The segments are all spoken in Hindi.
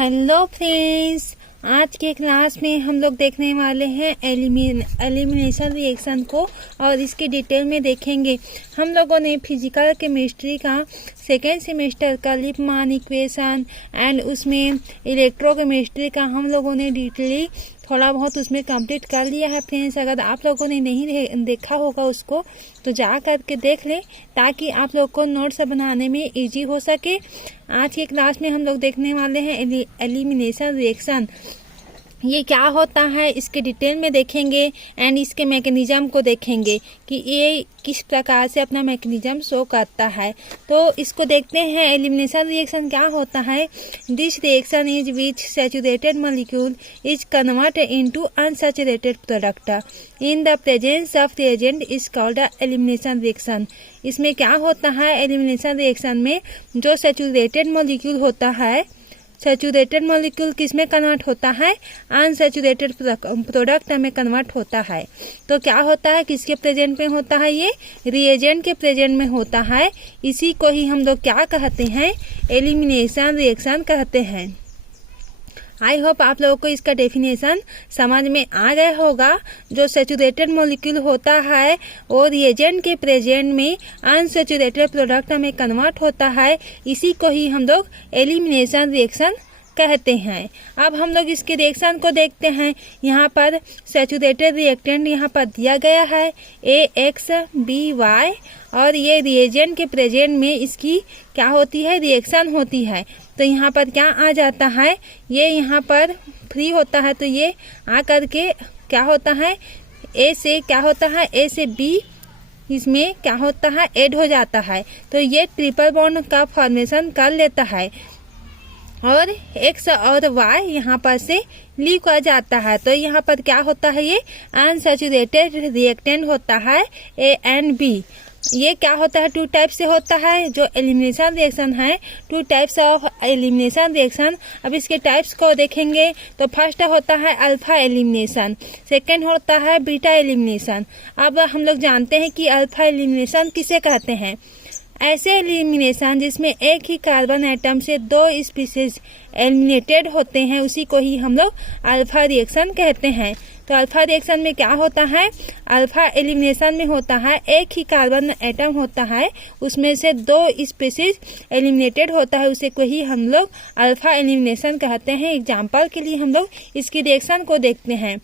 हेलो फ्रेंड्स, आज के क्लास में हम लोग देखने वाले हैं एलिमिनेशन रिएक्शन को और इसके डिटेल में देखेंगे। हम लोगों ने फिजिकल केमिस्ट्री का सेकेंड सेमेस्टर का लिपमान इक्वेशन एंड उसमें इलेक्ट्रोकेमिस्ट्री का हम लोगों ने डिटेली थोड़ा बहुत उसमें कंप्लीट कर लिया है। फ्रेंड्स, अगर आप लोगों ने नहीं देखा होगा उसको तो जा करके देख लें ताकि आप लोग को नोट्स बनाने में इजी हो सके। आज के क्लास में हम लोग देखने वाले हैं एलिमिनेशन रिएक्शन, ये क्या होता है इसके डिटेल में देखेंगे एंड इसके मैकेनिज्म को देखेंगे कि ये किस प्रकार से अपना मैकेनिज्म शो करता है। तो इसको देखते हैं। एलिमिनेशन रिएक्शन क्या होता है? This reaction is which saturated molecule is converted into unsaturated product in the presence of reagent is called elimination reaction. इसमें क्या होता है? एलिमिनेशन रिएक्शन में जो सैचुरेटेड मॉलिक्यूल होता है, सैचुरेटेड मॉलिक्यूल किस में कन्वर्ट होता है? अनसैचुरेटेड प्रोडक्ट में कन्वर्ट होता है। तो क्या होता है, किसके प्रेजेंट में होता है? ये रिएजेंट के प्रेजेंट में होता है। इसी को ही हम लोग क्या कहते हैं? एलिमिनेशन रिएक्शन कहते हैं। आई होप आप लोगों को इसका डेफिनेशन समझ में आ गया होगा। जो सैचुरेटेड मॉलिक्यूल होता है वो रिएजेंट के प्रेजेंट में अनसैचुरेटेड प्रोडक्ट में कन्वर्ट होता है। इसी को ही हम लोग एलिमिनेशन रिएक्शन कहते हैं। अब हम लोग इसके रिएक्शन को देखते हैं। यहाँ पर सैचुरेटेड रिएक्टेंट यहाँ पर दिया गया है AXBY और ये रिएजेंट के प्रेजेंट में इसकी क्या होती है? रिएक्शन होती है। तो यहाँ पर क्या आ जाता है? ये यहाँ पर फ्री होता है तो ये आ करके क्या होता है? A से क्या होता है? A से B इसमें क्या होता है? ऐड हो जाता है। तो ये ट्रिपल बॉन्ड का फॉर्मेशन कर लेता है और X और Y यहाँ पर से लीव कर जाता है। तो यहाँ पर क्या होता है? ये अनसैचुरेटेड रिएक्टेंट होता है ANB। ये क्या होता है? टू टाइप से होता है। जो एलिमिनेशन रिएक्शन है, two types of elimination reaction. अब इसके टाइप्स को देखेंगे तो फर्स्ट होता है अल्फा एलिमिनेशन, सेकंड होता है बीटा एलिमिनेशन। अब हम लोग जानते हैं कि अल्फा एलिमिनेशन किसे कहते हैं? ऐसे एलिमिनेशन जिसमें एक ही कार्बन एटम से दो स्पीसीज एलिमिनेटेड होते हैं, उसी को ही हम लोग अल्फा रिएक्शन कहते हैं। तो अल्फा रिएक्शन में क्या होता है? अल्फा एलिमिनेशन में होता है एक ही कार्बन एटम होता है, उसमें से दो स्पीसीज एलिमिनेटेड होता है, उसे को ही हम लोग अल्फा एलिमिनेशन कहते हैं। एग्जाम्पल के लिए हम लोग इसकी रिएक्शन को देखते हैं।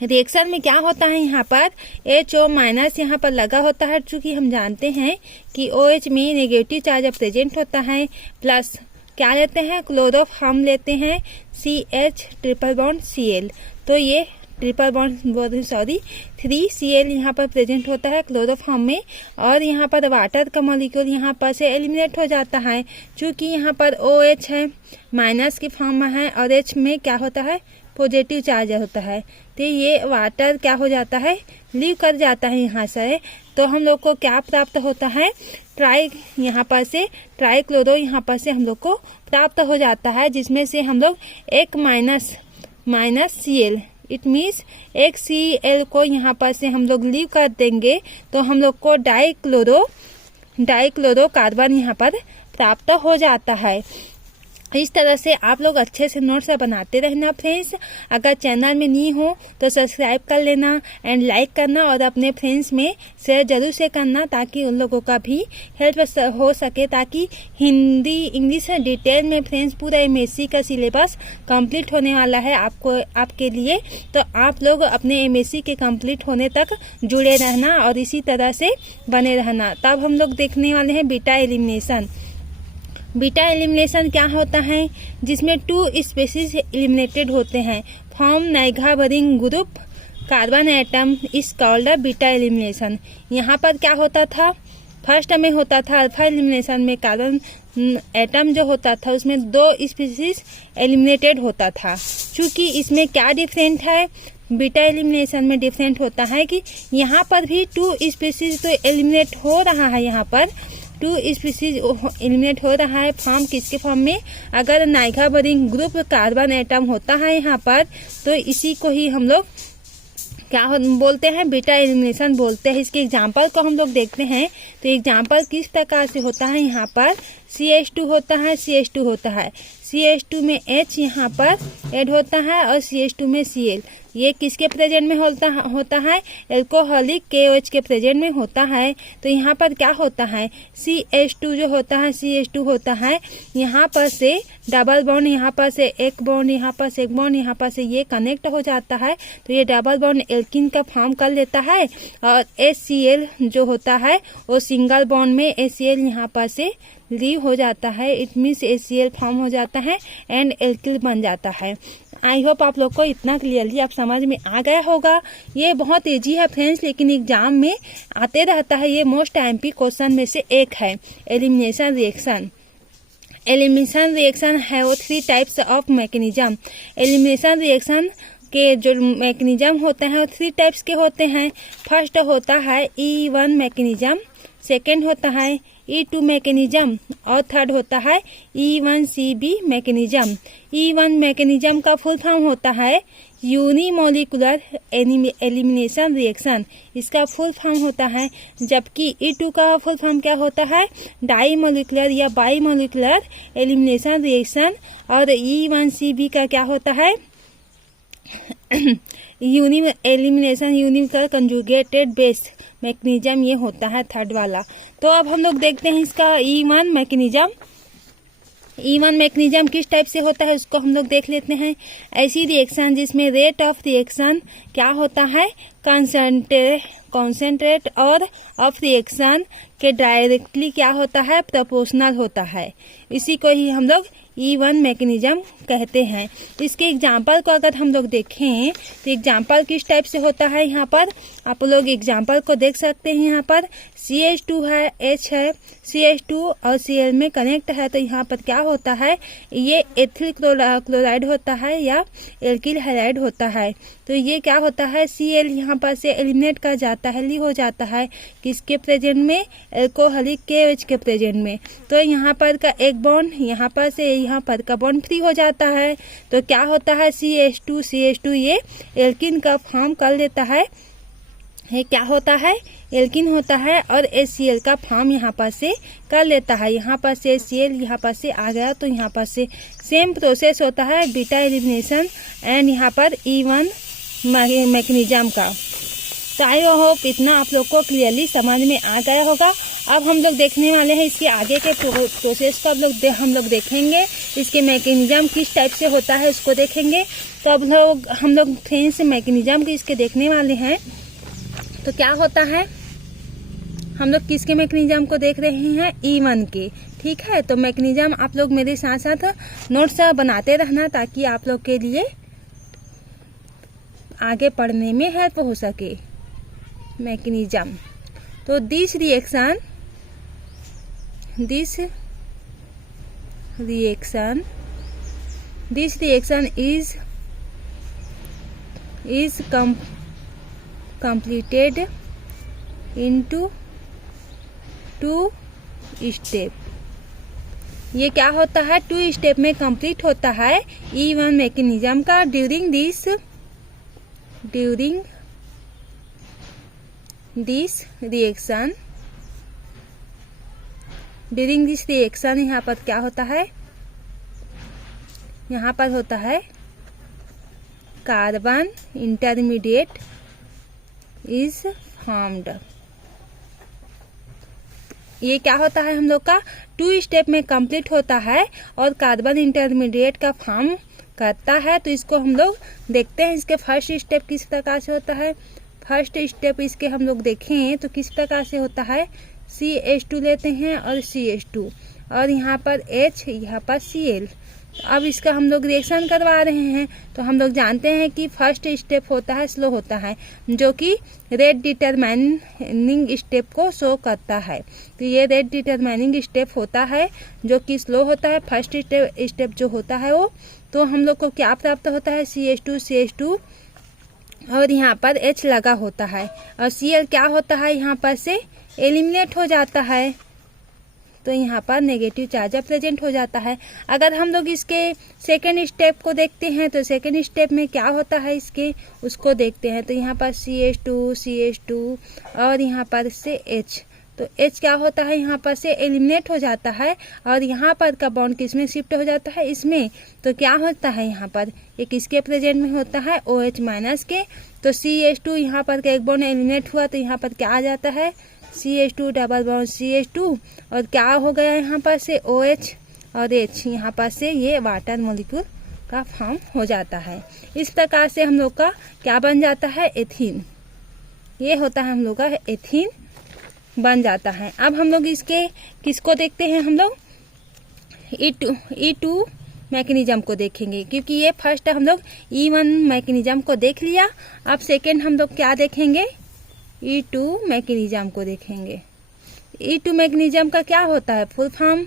रिएक्शन में क्या होता है? यहाँ पर HO माइनस यहाँ पर लगा होता है, चूंकि हम जानते हैं कि OH में नेगेटिव चार्ज प्रेजेंट होता है। प्लस क्या लेते हैं? क्लोरोफॉर्म लेते हैं CH ट्रिपल बॉन्ड Cl। तो ये ट्रिपल बॉन्ड 3Cl यहाँ पर प्रेजेंट होता है क्लोरोफॉर्म में और यहाँ पर वाटर का मॉलिक्यूल यहाँ पर से एलिमिनेट हो जाता है। चूंकि यहाँ पर OH है माइनस के फॉर्म में है और H में क्या होता है? पॉजिटिव चार्ज होता है। तो ये वाटर क्या हो जाता है? लीव कर जाता है यहाँ से। तो हम लोग को क्या प्राप्त होता है? यहाँ पर से ट्राइक्लोरो यहाँ पर से हम लोग को प्राप्त हो जाता है, जिसमें से हम लोग एक माइनस Cl, इट मीन्स एक Cl को यहाँ पर से हम लोग लीव कर देंगे तो हम लोग को डाइक्लोरो कार्बन यहाँ पर प्राप्त हो जाता है। इस तरह से आप लोग अच्छे से नोट्स बनाते रहना। फ्रेंड्स, अगर चैनल में नहीं हो तो सब्सक्राइब कर लेना एंड लाइक करना और अपने फ्रेंड्स में शेयर जरूर से करना ताकि उन लोगों का भी हेल्प हो सके, ताकि हिंदी इंग्लिश डिटेल में फ्रेंड्स पूरा MSc का सिलेबस कंप्लीट होने वाला है आपके लिए। तो आप लोग अपने MSc के कंप्लीट होने तक जुड़े रहना और इसी तरह से बने रहना। तब हम लोग देखने वाले हैं बीटा एलिमिनेशन। बीटा एलिमिनेशन क्या होता है? जिसमें टू स्पीसीज एलिमिनेटेड होते हैं, form neighbouring group carbon atom is called beta elimination. यहाँ पर क्या होता था? फर्स्ट में होता था अल्फा एलिमिनेशन में कार्बन एटम जो होता था उसमें दो स्पीसीज एलिमिनेटेड होता था। चूंकि इसमें क्या डिफरेंट है? बीटा एलिमिनेशन में डिफरेंट होता है कि यहाँ पर भी टू स्पीसीज तो एलिमिनेट हो रहा है। यहाँ पर टू स्पीसीज एलिमिनेट हो रहा है। फॉर्म किसके फॉर्म में? अगर नाइगाबरिंग ग्रुप कार्बन एटम होता है यहाँ पर तो इसी को ही हम लोग क्या बोलते हैं? बीटा एलिमिनेशन बोलते हैं। इसके एग्जाम्पल को हम लोग देखते हैं। तो एग्जाम्पल किस प्रकार से होता है? यहाँ पर CH2 होता है, CH2 होता है, CH2 में H यहाँ पर ऐड होता है और CH2 में Cl। ये किसके प्रेजेंट में होता है? एल्कोहलिक KOH के प्रेजेंट में होता है। तो यहाँ पर क्या होता है? CH2 जो होता है, CH2 होता है, यहाँ पर से डबल बॉन्ड, यहाँ पर से एक बॉन्ड, यहाँ पर से एक बॉन्ड, यहाँ पर से ये कनेक्ट हो जाता है। तो ये डबल बॉन्ड एल्किन का फॉर्म कर लेता है और HCl जो होता है वो सिंगल बॉन्ड में HCl यहाँ पर से लीव हो जाता है। इट मीन्स HCl फॉर्म हो जाता है एंड एल्किल बन जाता है। आई होप आप लोग को इतना क्लियरली आप समझ में आ गया होगा। ये बहुत इजी है फ्रेंड्स, लेकिन एग्जाम में आते रहता है। ये मोस्ट एमपी क्वेश्चन में से एक है। Elimination reaction. एलिमिनेशन रिएक्शन है वो 3 types of mechanism. Elimination reaction के जो मैकेनिज्म होते हैं वो 3 टाइप्स के होते हैं। फर्स्ट होता है E1 मैकेनिज्म, सेकेंड होता है E2 मैकेनिज्म और थर्ड होता है E1CB मैकेनिज्म। E1 मैकेनिज्म का फुल फॉर्म होता है यूनिमोलिकुलर एलिमिनेशन रिएक्शन, इसका फुल फॉर्म होता है। जबकि E2 का फुल फॉर्म क्या होता है? डाईमोलिकुलर या बाईमोलिकुलर एलिमिनेशन रिएक्शन। और E1CB का क्या होता है? Elimination unimolecular conjugated base mechanism, ये होता है थर्ड वाला। तो अब हम लोग देखते हैं इसका E1 मैकेनिज्म। E1 मैकेनिज्म किस टाइप से होता है उसको हम लोग देख लेते हैं। ऐसी रिएक्शन जिसमें रेट ऑफ रिएक्शन क्या होता है? कॉन्सेंट्रेट और ऑफ रिएक्शन के डायरेक्टली क्या होता है? प्रोपोर्शनल होता है। इसी को ही हम लोग E1 मैकेनिज्म कहते हैं। इसके एग्जाम्पल को अगर हम लोग देखें तो एग्जाम्पल किस टाइप से होता है, यहाँ पर आप लोग एग्जाम्पल को देख सकते हैं। यहाँ पर CH2 है, H है, CH2 और Cl में कनेक्ट है। तो यहाँ पर क्या होता है? ये एथिल क्लोराइड होता है या एल्किल हाइड्राइड होता है। तो ये क्या होता है? Cl यहाँ पर से एलिमिनेट कर जाता है, ली हो जाता है किसके प्रेजेंट में? एल्कोहलिक KOH के प्रेजेंट में। तो यहाँ पर का एक बॉन्ड यहाँ पर से यहाँ पर का बॉन्ड फ्री हो जाता है। तो क्या होता है? CH2 ये एल्किन का फॉर्म कर लेता है। ये क्या होता है? एल्किन होता है और HCl का फॉर्म यहाँ पर से कर लेता है। यहाँ पर से HCl यहाँ पर से आ गया तो यहाँ पर से सेम प्रोसेस होता है बीटा एलिमिनेशन एंड यहाँ पर E1 मैकेनिज्म का। तो आई होप इतना आप लोग को क्लियरली समझ में आ गया होगा। अब हम लोग देखने वाले हैं इसके आगे के प्रोसेस को हम लोग देखेंगे। इसके मैकेनिज्म किस टाइप से होता है उसको देखेंगे। तो अब हम लोग फ्रेंड्स मैकेनिज्म के इसके देखने वाले हैं। तो क्या होता है? हम लोग किसके मैकेनिज्म को देख रहे हैं? E1 के। ठीक है, तो मैकेनिज्म आप लोग मेरे साथ साथ नोट्स बनाते रहना ताकि आप लोग के लिए आगे पढ़ने में हेल्प हो सके। मैकेनिज्म, तो this reaction is completed into 2 step. ये क्या होता है? 2 स्टेप में कंप्लीट होता है E1 मैकेनिज्म का। ड्यूरिंग दिस रिएक्शन यहाँ पर क्या होता है? यहाँ पर होता है कार्बन इंटरमीडिएट इज फॉर्म्ड। ये क्या होता है हम लोग का? 2 स्टेप में कंप्लीट होता है और कार्बन इंटरमीडिएट का फॉर्म करता है। तो इसको हम लोग देखते हैं। इसके फर्स्ट स्टेप किस प्रकार से होता है? फर्स्ट स्टेप इसके हम लोग देखें तो किस प्रकार से होता है? CH2 लेते हैं और CH2 और यहाँ पर H, यहाँ पर Cl। अब इसका हम लोग रिएक्शन करवा रहे हैं। तो हम लोग जानते हैं कि फर्स्ट स्टेप होता है स्लो होता है, जो कि रेट डिटरमाइनिंग स्टेप को शो करता है। तो ये रेट डिटरमाइनिंग स्टेप होता है जो कि स्लो होता है। फर्स्ट स्टेप जो होता है वो, तो हम लोग को क्या प्राप्त होता है? CH2 और यहाँ पर H लगा होता है और Cl क्या होता है? यहाँ पर से एलिमिनेट हो जाता है। तो यहाँ पर नेगेटिव चार्ज प्रेजेंट हो जाता है। अगर हम लोग इसके सेकेंड स्टेप को देखते हैं तो सेकेंड स्टेप में क्या होता है इसके, उसको देखते हैं। तो यहाँ पर CH2 और यहाँ पर से H। तो H क्या होता है यहाँ पर से एलिमिनेट हो जाता है और यहाँ पर का बॉन्ड किस में शिफ्ट हो जाता है, इसमें। तो क्या होता है यहाँ पर, ये किसके प्रेजेंट में होता है, OH माइनस के। तो CH2 यहाँ पर का एक बॉन्ड एलिमिनेट हुआ तो यहाँ पर क्या आ जाता है, CH2 डबल बॉन्ड CH2 और क्या हो गया यहाँ पर से OH और H, यहाँ पर से ये वाटर मॉलिक्यूल का फॉर्म हो जाता है। इस प्रकार से हम लोग का क्या बन जाता है, एथीन। ये होता है हम लोग का एथीन बन जाता है। अब हम लोग इसके किसको देखते हैं, हम लोग E2 मैकेनिज्म को देखेंगे, क्योंकि ये फर्स्ट हम लोग E1 मैकेनिज्म को देख लिया। अब सेकेंड हम लोग क्या देखेंगे, E2 मैकेनिज्म को देखेंगे। E2 मैकेनिज्म का क्या होता है फुल फॉर्म,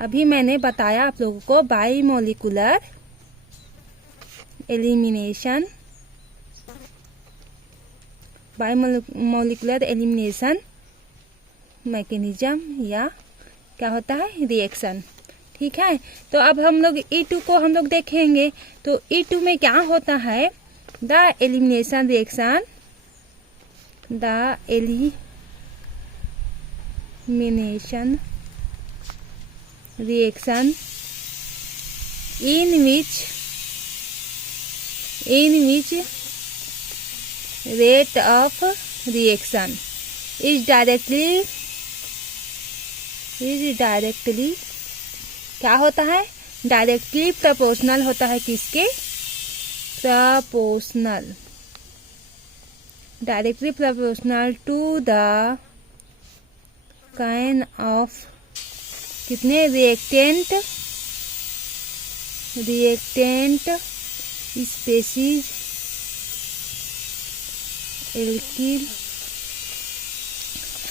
अभी मैंने बताया आप लोगों को, bimolecular elimination, bimolecular elimination mechanism या क्या होता है, रिएक्शन। ठीक है, तो अब हम लोग E2 को हम लोग देखेंगे। तो E2 में क्या होता है, the elimination reaction, the elimination reaction in which rate of reaction is directly क्या होता है, डायरेक्टली प्रोपोर्शनल होता है, किसके, proportional, directly proportional to the kind of कितने reactant species alkyl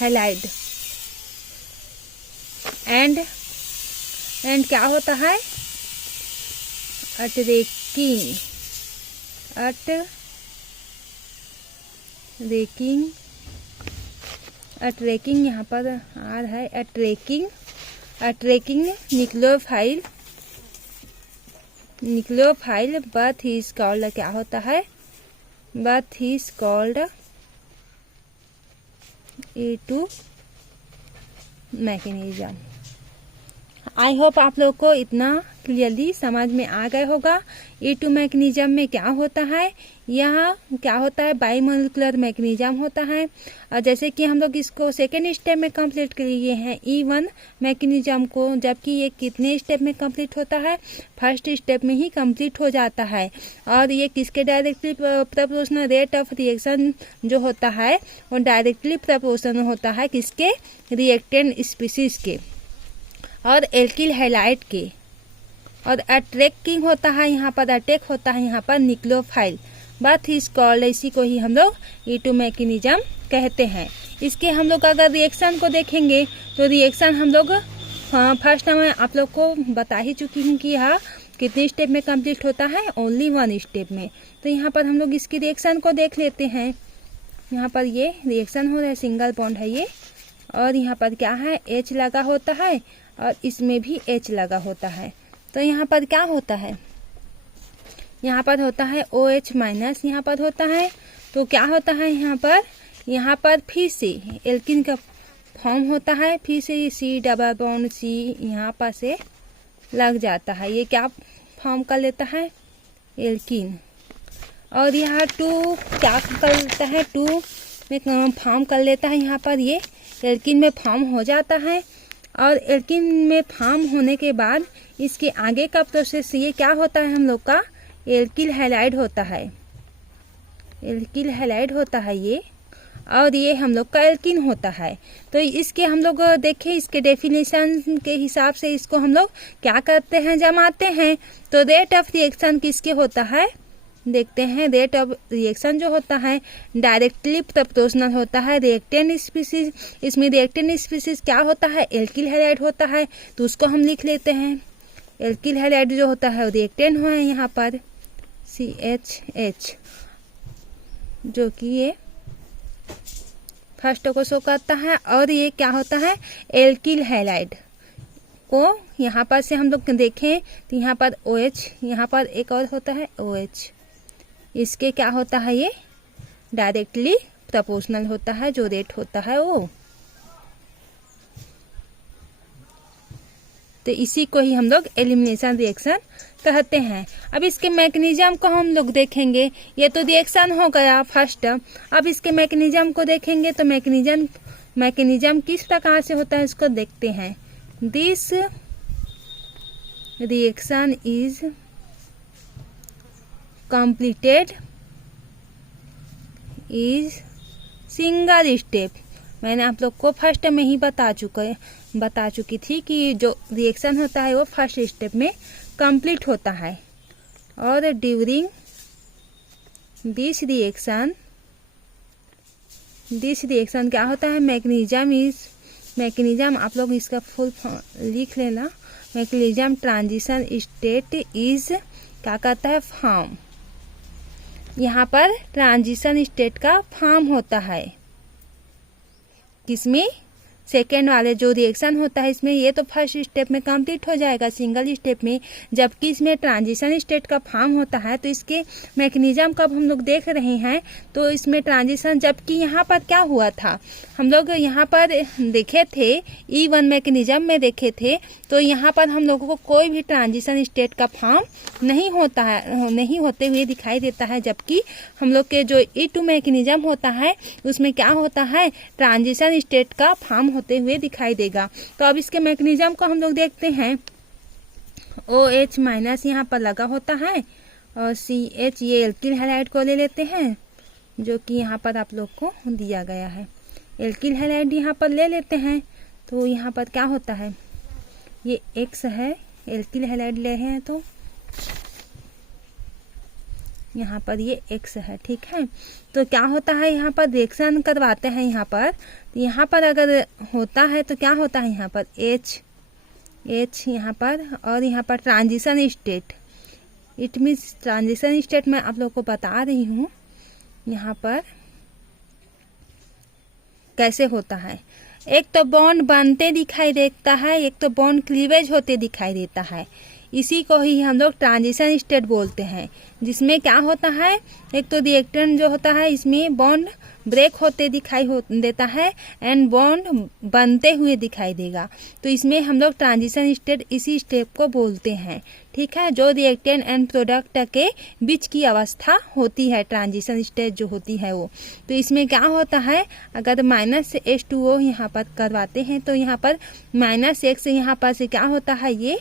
halide and क्या होता है, अट्रैकिंग यहाँ पर आ रहा है, attacking nucleophile both is called, क्या होता है, both is called E2 mechanism. I hope आप लोग को इतना क्लियरली समझ में आ गया होगा। E2 मैकेनिज्म में क्या होता है, यह क्या होता है, बाईमोलिकुलर मैकेनिज्म होता है। और जैसे कि हम लोग इसको सेकेंड स्टेप में कंप्लीट कर लिए हैं E1 मैकेनिज्म को, जबकि ये कितने स्टेप में कंप्लीट होता है, फर्स्ट स्टेप में ही कंप्लीट हो जाता है। और ये किसके directly proportional, rate of reaction जो होता है वो डायरेक्टली प्रोपोर्शनल होता है, किसके, रिएक्टेंट स्पीसीज के और एल्किल हैलाइड के। और अट्रैकिंग होता है यहाँ पर, अटैक होता है यहाँ पर न्यूक्लियोफाइल, बर्थ इज कॉल्ड, इसी को ही हम लोग E2 मैकेनिज्म कहते हैं। इसके हम लोग अगर रिएक्शन को देखेंगे तो रिएक्शन हम लोग फर्स्ट मैं आप लोग को बता ही चुकी हूँ कि यह कितने स्टेप में कंप्लीट होता है, ओनली 1 स्टेप में। तो यहाँ पर हम लोग इसकी रिएक्शन को देख लेते हैं। यहाँ पर ये रिएक्शन हो रहा है, सिंगल बॉन्ड है ये, और यहाँ पर क्या है, H लगा होता है और इसमें भी H लगा होता है। तो यहाँ पर क्या होता है, यहाँ पर होता है OH माइनस, यहाँ पर होता है। तो क्या होता है यहाँ पर फिर से एल्किन का फॉर्म होता है, फिर से ये C डबल बॉन्ड C यहाँ पर से लग जाता है, ये क्या फॉर्म कर लेता है, एल्किन। और यहाँ 2 क्या कर लेता है, 2 में फॉर्म कर लेता है, यहाँ पर ये एल्किन में फॉर्म हो जाता है। और एल्किन में फॉर्म होने के बाद इसके आगे का प्रोसेस ये क्या होता है, हम लोग का एल्किल हैलाइड होता है, एल्किल हैलाइड होता है ये, और ये हम लोग का एल्किन होता है। तो इसके हम लोग देखें, इसके डेफिनेशन के हिसाब से इसको हम लोग क्या करते हैं, जमाते हैं। तो रेट ऑफ रिएक्शन किसके होता है, देखते हैं। रेट ऑफ रिएक्शन जो होता है डायरेक्टली प्रोपोर्शनल होता है रिएक्टेंट स्पीसीज। इसमें रिएक्टेंट स्पीसीज क्या होता है, एल्किल हैलाइड होता है, तो उसको हम लिख लेते हैं। एल्किल हैलाइड जो होता है रिएक्टेंट है यहाँ पर CHH, जो कि ये फर्स्ट को शो करता है। और ये क्या होता है, एल्किल हैलाइड को यहाँ पर से हम लोग देखें तो यहाँ पर OH, यहाँ पर एक और होता है OH, इसके क्या होता है, ये डायरेक्टली प्रोपोर्शनल होता है, जो रेट होता है वो तो इसी को ही हम लोग एलिमिनेशन रिएक्शन कहते हैं। अब इसके मैकेनिज्म को हम लोग देखेंगे। ये तो रिएक्शन हो गया फर्स्ट। अब इसके मैकेनिज्म को देखेंगे तो मैकेनिज्म किस प्रकार से होता है इसको देखते हैं। This reaction is completed is single step. मैंने आप लोग को फर्स्ट में ही बता चुकी थी कि जो रिएक्शन होता है वो फर्स्ट स्टेप में कंप्लीट होता है। और ड्यूरिंग दिस रिएक्शन क्या होता है, मैकेनिज्म आप लोग इसका फुल लिख लेना। मैकेनिज्म ट्रांजिशन स्टेट इज क्या कहता है, फॉर्म। यहाँ पर ट्रांजिशन स्टेट का फॉर्म होता है किसमें, सेकेंड वाले जो रिएक्शन होता है इसमें। ये तो फर्स्ट स्टेप में कंप्लीट हो जाएगा सिंगल स्टेप में, जबकि इसमें ट्रांजिशन स्टेट का फॉर्म होता है। तो इसके मैकेनिज्म कब हम लोग देख रहे हैं तो इसमें ट्रांजिशन, जबकि यहाँ पर क्या हुआ था, हम लोग यहाँ पर देखे थे E1 मैकेनिज्म में देखे थे, तो यहाँ पर हम लोगों को कोई भी ट्रांजिशन स्टेट का फॉर्म नहीं होते हुए दिखाई देता है। जबकि हम लोग के जो E2 मैकेनिज्म होता है उसमें क्या होता है, ट्रांजिशन स्टेट का फॉर्म होते हुए दिखाई देगा। तो अब इसके मैकेनिज्म को हम लोग देखते हैं। OH माइनस यहाँ पर लगा होता है और CH ये एल्किल हैलाइड को ले लेते हैं जो कि यहाँ पर आप लोग को दिया गया है। एल्किल हैलाइड यहाँ पर ले लेते हैं तो यहाँ पर क्या होता है, ये X है, एल्किल हैलाइड ले हैं तो यहाँ पर ये X है, ठीक है। तो क्या होता है, यहाँ पर रिएक्शन करवाते हैं यहाँ पर अगर होता है तो क्या होता है, यहाँ पर H यहाँ पर, और यहाँ पर transition state, it means transition state मैं आप लोग को बता रही हूँ यहाँ पर कैसे होता है। एक तो बॉन्ड बनते दिखाई देता है, एक तो बॉन्ड क्लीवेज होते दिखाई देता है। इसी को ही हम लोग ट्रांजिशन स्टेट बोलते हैं, जिसमें क्या होता है, एक तो रिएक्टेंट जो होता है इसमें बॉन्ड ब्रेक होते दिखाई देता है एंड बॉन्ड बनते हुए दिखाई देगा। तो इसमें हम लोग ट्रांजिशन स्टेट इसी स्टेप को बोलते हैं, ठीक है। जो रिएक्टेंट एंड प्रोडक्ट के बीच की अवस्था होती है, ट्रांजिशन स्टेट जो होती है वो। तो इसमें क्या होता है, अगर -H2O यहाँ पर करवाते हैं तो यहाँ पर -X यहाँ पर से क्या होता है, ये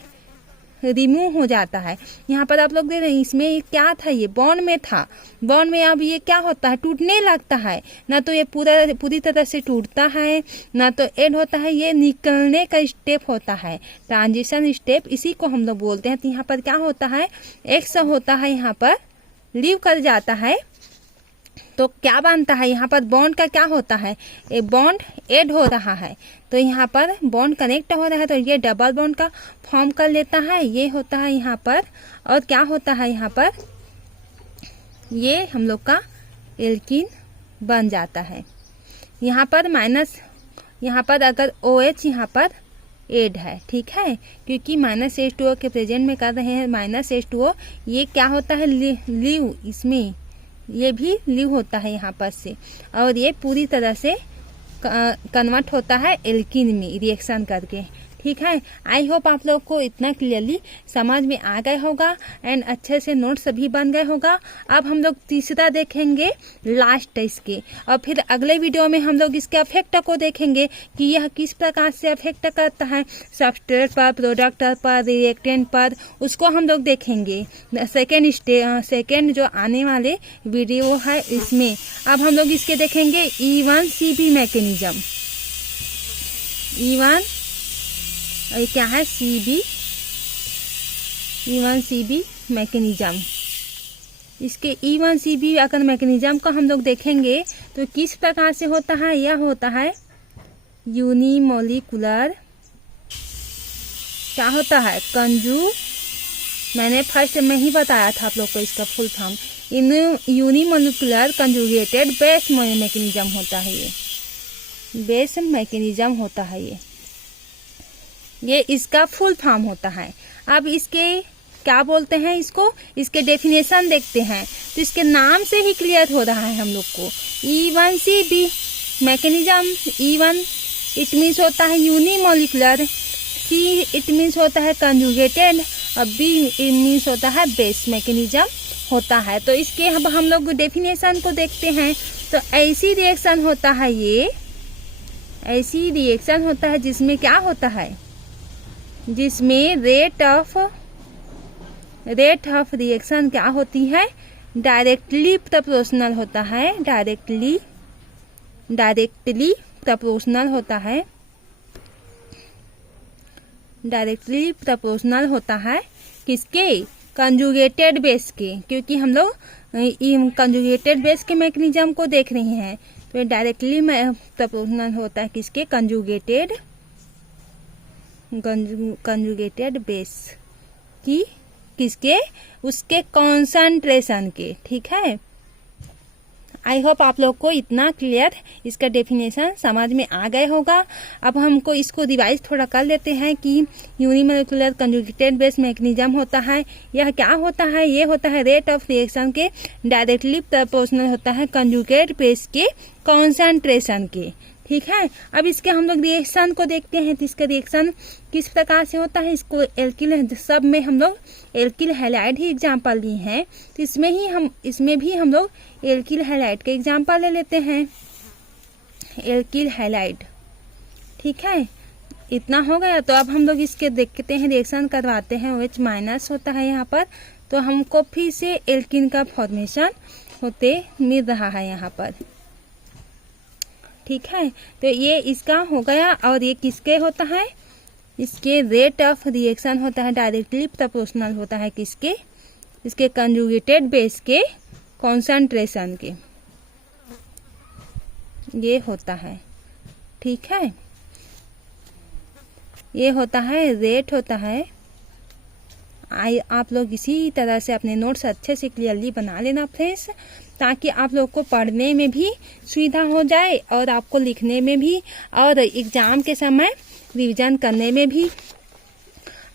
रिमूव हो जाता है। यहाँ पर आप लोग देख रहे हैं इसमें क्या था, ये बॉन्ड में था, बॉन्ड में अब ये क्या होता है, टूटने लगता है। ना तो ये पूरी तरह से टूटता है, ना तो एड होता है, ये निकलने का स्टेप होता है, ट्रांजिशन स्टेप इसी को हम लोग बोलते हैं। तो यहाँ पर क्या होता है, X होता है यहाँ पर लीव कर जाता है तो क्या बनता है, यहाँ पर बॉन्ड का क्या होता है, एक बॉन्ड ऐड हो रहा है। तो यहाँ पर बॉन्ड कनेक्ट हो रहा है तो ये डबल बॉन्ड का फॉर्म कर लेता है, ये होता है यहाँ पर। और क्या होता है यहाँ पर, ये हम लोग का एल्कीन बन जाता है। यहाँ पर माइनस, यहाँ पर अगर OH यहाँ पर एड है, ठीक है, क्योंकि -H2O के प्रेजेंट में कर रहे हैं -H2O, ये क्या होता है, लीव, इसमें ये भी लीव होता है यहाँ पर से, और ये पूरी तरह से कन्वर्ट होता है एल्कीन में रिएक्शन करके, ठीक है। आई होप आप लोग को इतना क्लियरली समझ में आ गया होगा एंड अच्छे से नोट्स भी बन गए होगा। अब हम लोग तीसरा देखेंगे लास्ट इसके, और फिर अगले वीडियो में हम लोग इसके इफेक्ट को देखेंगे कि यह किस प्रकार से इफेक्ट करता है सबस्ट्रेट पर, प्रोडक्ट पर, रिएक्टेंट पर, उसको हम लोग देखेंगे सेकेंड जो आने वाले वीडियो है इसमें। अब हम लोग इसके देखेंगे E1CB मैकेनिज्म। E1 ये क्या है, E1CB मैकेनिज्म। इसके E1CB अगर मैकेनिज्म को हम लोग देखेंगे तो किस प्रकार से होता है, यह होता है यूनिमोलिकुलर, क्या होता है, मैंने फर्स्ट में ही बताया था आप लोग को इसका full form, unimolecular conjugated base mechanism होता है, ये बेस मैकेनिज्म होता है, ये इसका फुल फॉर्म होता है। अब इसके क्या बोलते हैं, इसके डेफिनेशन देखते हैं तो इसके नाम से ही क्लियर हो रहा है हम लोग को। E1CB mechanism, E1 it means होता है यूनिमोलिकुलर C इट मीन्स होता है कंजुगेटेड और B इट मीन्स होता है बेस मैकेनिज्म होता है। तो इसके अब हम लोग डेफिनेशन को देखते हैं। तो ऐसी रिएक्शन होता है, ये ऐसी रिएक्शन होता है जिसमें क्या होता है, जिसमें रेट ऑफ रिएक्शन क्या होती है, डायरेक्टली प्रोपोर्शनल होता है, डायरेक्टली प्रोपोर्शनल होता है, डायरेक्टली प्रोपोर्शनल होता है किसके, कंजुगेटेड बेस के, क्योंकि हम लोग कंजुगेटेड बेस के मैकेनिज्म को देख रहे हैं। तो डायरेक्टली प्रोपोर्शनल होता है किसके, कंजुगेटेड बेस की, किसके, उसके कॉन्सेंट्रेशन के। ठीक है, आई होप आप लोग को इतना क्लियर इसका डेफिनेशन समझ में आ गए होगा। अब हमको इसको रिवाइज थोड़ा कर लेते हैं कि यूनिमोलिकुलर कंजुगेटेड बेस मैकेनिज्म होता है, यह क्या होता है, ये होता है रेट ऑफ रिएक्शन के डायरेक्टली प्रोपोर्शनल होता है कंजुगेट बेस के कॉन्सेंट्रेशन के। ठीक है, अब इसके हम लोग रिएक्शन को देखते हैं। तो इसका रिएक्शन किस प्रकार से होता है, इसको एल्किल, सब में हम लोग एल्किल हैलाइड ही एग्जाम्पल लिए हैं, तो इसमें भी हम लोग एल्किल हैलाइड के एग्जाम्पल ले लेते हैं, एल्किल हैलाइड। ठीक है, इतना हो गया। तो अब हम लोग इसके देखते हैं, रिएक्शन करवाते हैं, OH माइनस होता है यहाँ पर, तो हमको फिर से एल्किन का फॉर्मेशन होते मिल रहा है यहाँ पर। ठीक है, तो ये इसका हो गया। और ये किसके होता है, इसके रेट ऑफ रिएक्शन होता है डायरेक्टली प्रोपोर्शनल होता है किसके, इसके कंजुगेटेड बेस के कॉन्सेंट्रेशन के, ये होता है। ठीक है, ये होता है रेट होता है। आप लोग इसी तरह से अपने नोट्स अच्छे से क्लियरली बना लेना फ्रेंड्स, ताकि आप लोग को पढ़ने में भी सुविधा हो जाए और आपको लिखने में भी और एग्जाम के समय रिवीजन करने में भी।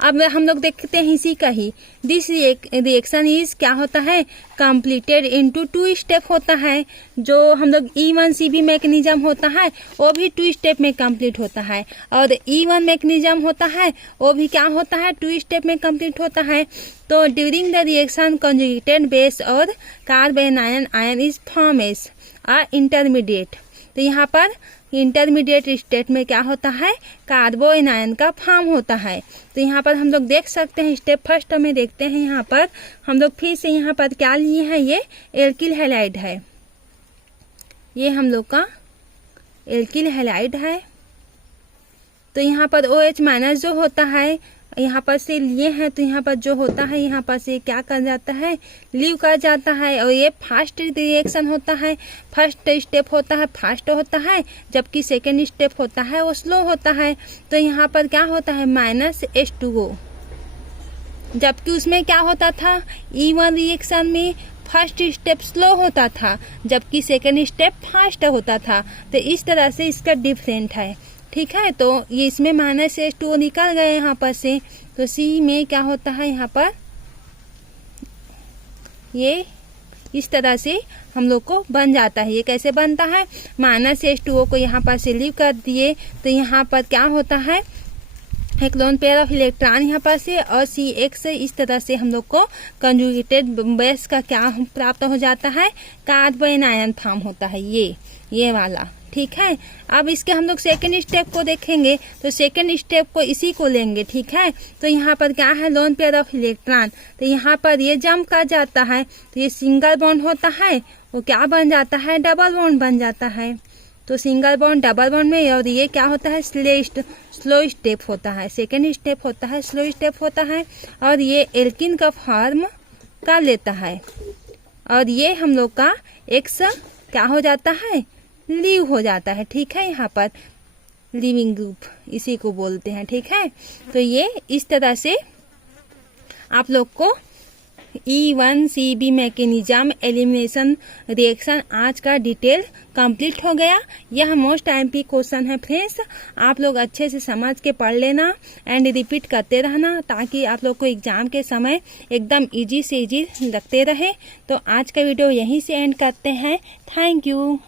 अब हम लोग देखते हैं इसी का ही, दिस रिएक्शन इज क्या होता है, कंप्लीटेड इनटू 2 स्टेप होता है। जो हम लोग E1CB मैकेनिज्म होता है वो भी 2 स्टेप में कंप्लीट होता है, और E1 मैकेनिज्म होता है वो भी क्या होता है, 2 स्टेप में कंप्लीट होता है। तो during the reaction conjugated base और carbon ion is form as a intermediate. तो यहाँ पर इंटरमीडिएट स्टेट में क्या होता है, कार्बोन आयन का फॉर्म होता है। तो यहाँ पर हम लोग देख सकते हैं, स्टेप फर्स्ट में देखते हैं, यहाँ पर हम लोग फिर से यहाँ पर क्या लिए हैं, ये एल्किल हैलाइड है, ये हम लोग का एल्किल हैलाइड है। तो यहाँ पर OH माइनस जो होता है यहाँ पर से लिए हैं, तो यहाँ पर जो होता है यहाँ पर से क्या कर जाता है, लीव कर जाता है। और ये फास्ट रिएक्शन होता है, फर्स्ट स्टेप होता है फास्ट होता है, जबकि सेकेंड स्टेप होता है वो स्लो होता है। तो यहाँ पर क्या होता है, -H2O, जबकि उसमें क्या होता था, E1 रिएक्शन में फर्स्ट स्टेप स्लो होता था, जबकि सेकेंड स्टेप फास्ट होता था। तो इस तरह से इसका डिफरेंट है। ठीक है, तो ये इसमें -H2O निकल गए यहाँ पर से, तो C में क्या होता है, यहाँ पर ये इस तरह से हम लोग को बन जाता है। ये कैसे बनता है, -H2O को यहाँ पर से लीव कर दिए, तो यहाँ पर क्या होता है, एक लोन पेयर ऑफ इलेक्ट्रॉन यहाँ पर से और CX, इस तरह से हम लोग को कंजुगेटेड बेस का क्या प्राप्त हो जाता है, कार्बन आयन फॉर्म होता है, ये वाला। ठीक है, अब इसके हम लोग सेकेंड स्टेप को देखेंगे, तो सेकेंड स्टेप को इसी को लेंगे। ठीक है, तो यहाँ पर क्या है, लोन पेयर ऑफ इलेक्ट्रॉन, तो यहाँ पर ये जंप कर जाता है, तो ये सिंगल बॉन्ड होता है, वो क्या बन जाता है, डबल बॉन्ड बन जाता है। तो सिंगल बॉन्ड डबल बॉन्ड में, और ये क्या होता है, स्लो स्टेप होता है, सेकेंड स्टेप होता है, स्लो स्टेप होता है, और ये एल्किन का फॉर्म कर लेता है, और ये हम लोग का X क्या हो जाता है, लीव हो जाता है। ठीक है, यहाँ पर लिविंग ग्रुप इसी को बोलते हैं। ठीक है, तो ये इस तरह से आप लोग को E1CB मैकेनिज्म एलिमिनेशन रिएक्शन आज का डिटेल कंप्लीट हो गया। यह मोस्ट MP क्वेश्चन है फ्रेंड्स, आप लोग अच्छे से समझ के पढ़ लेना एंड रिपीट करते रहना, ताकि आप लोग को एग्जाम के समय एकदम इजी से इजी लगते रहे। तो आज का वीडियो यहीं से एंड करते हैं। Thank you.